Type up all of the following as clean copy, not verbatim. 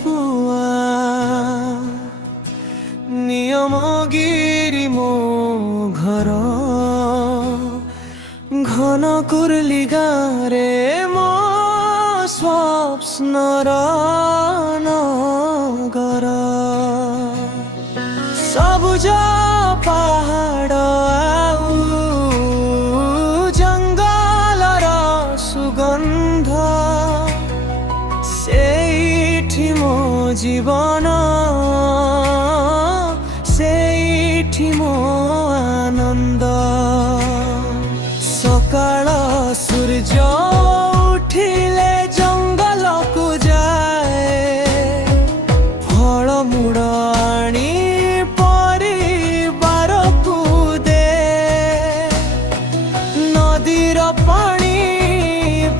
পুয়া নিয়মগিরি মো ঘর ঘন কুরলি গাঁরে মো স্বপ্নর নগর ସବୁଜ ପାହାଡ଼ ଆଉ ଜଙ୍ଗଲର ସୁଗନ୍ଧ ସେଇଠି ମୋ ଜୀବନ ସେଇଠି ମୋ ଆନନ୍ଦ ସକାଳ ସୂର୍ଯ୍ୟ ଉଠିଲେ ଜଙ୍ଗଲକୁ ଯାଏ ଫଳମୂଳ ଆଣି ପରିବାରକୁ ଦେ ନଦୀର ପାଣି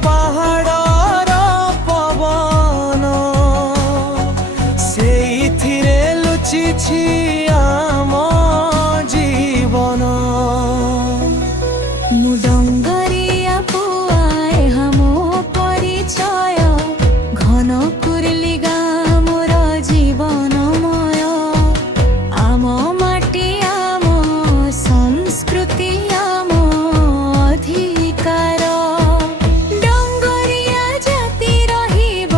ପାହାଡ଼ର ପବନ ସେଇଥିରେ ଲୁଚିଛି ଆମ ଜୀବନ ମୁଁ ଡଙ୍ଗରିଆ ପୁଆ ଏହା ମୋ ପରିଚୟ ଘନ କୁରଲି ଗାଁ ମୋର ଜୀବନମୟ ଆମ ମାଟି ଆମ ସଂସ୍କୃତି ଆମ ଅଧିକାର ଡଙ୍ଗରିଆ ଜାତି ରହିବ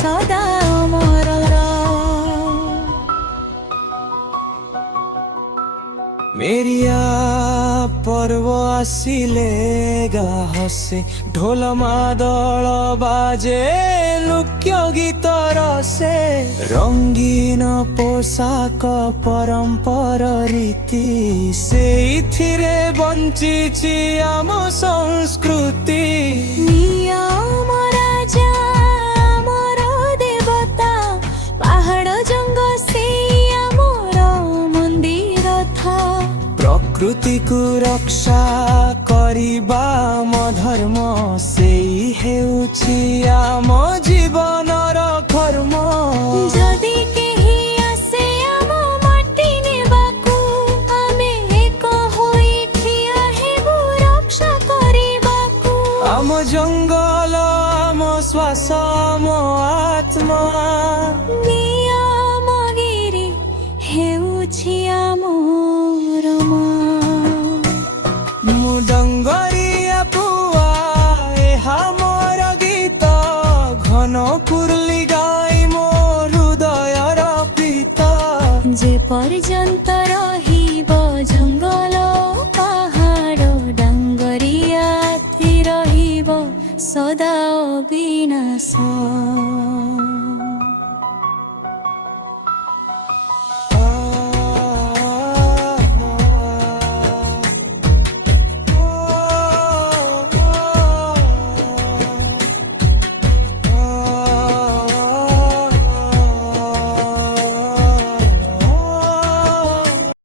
ସଦା ଅମରର মেরিয়া পর্ব আসিলে গা হসে ঢোল মাদল বাজে লোক্য গীত রসে রঙিন পোশাক পরম্পর রীতি সেইথিরে বঞ্চিছি আম সংস্কৃতি নিয়ম রাজা আমার দেবতা পাহাড় জঙ্গ সেই আমার মন্দির থা প্রকৃতিକୁ রক্ষা କରିବା ଆମ ଧର୍ମ ସେଇ ହେଉଛି ଆମ ଜୀବନର କର୍ମ যদি কেহি আসে ଆମ ମାଟି ନେବାକୁ ଆମେ ଏକ ହୋଇ ଠିଆ ହେବୁ ରକ୍ଷା କରିବାକୁ ଆମ ଜଙ୍ଗଲ ଆମ ଶ୍ୱାସ ଆମ ଆତ୍ମା ନିୟମଗିରି ହେଉଛି ଆମର ମା ମୁଁ ଡଙ୍ଗରିଆ ପୁଆ ଏହା ମୋର ଗୀତ ଘନ କୁରଲି ଗାଈ ମୋ ହୃଦୟର ପ୍ରୀତ যে পর্যন্ত রহিব জঙ্গল পাহাড় ডাঙ্গরিয়া রহিব সদা অবিনাশ